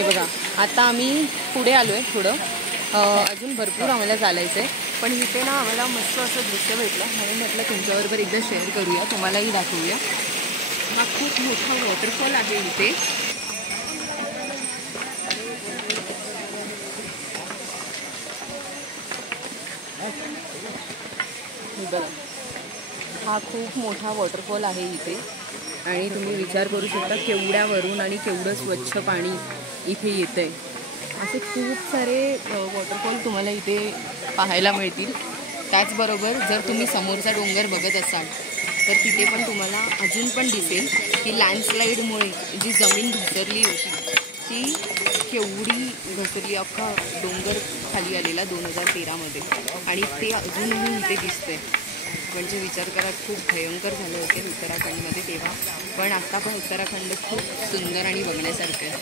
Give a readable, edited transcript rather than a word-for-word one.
हे बघा, आता आम्ही पुढे आलो आहे थोडं, अजून भरपूर आम्हाला चालायचं आहे, पण इथे ना आम्हाला मस्त असं दृश्य भेटलं म्हणून म्हटलं तुमच्याबरोबर एकदा शेअर करूया, तुम्हालाही दाखवूया। हा खूप मोठा वॉटरफॉल आहे इथे। हा खूप मोठा वॉटरफॉल आहे इथे आणि तुम्ही विचार करू शकता केवढ्यावरून आणि केवढं स्वच्छ पाणी इथे येतंय। असे खूप सारे वॉटरफॉल तुम्हाला इथे पाहायला मिळतील। त्याचबरोबर जर तुम्ही समोरचा डोंगर बघत असाल तर तिथे पण तुम्हाला अजून पण दिसेल की लँडस्लाईडमुळे जी जमीन घसरली होती ती केवढी घसरली, अख्खा डोंगर खाली आलेला 2013मध्ये, आणि ते अजूनही इथे दिसतंय। म्हणजे विचार करा, खूप भयंकर झालं असेल उत्तराखंडमध्ये तेव्हा, पण आता पण उत्तराखंड खूप सुंदर आणि बघण्यासारखं आहे।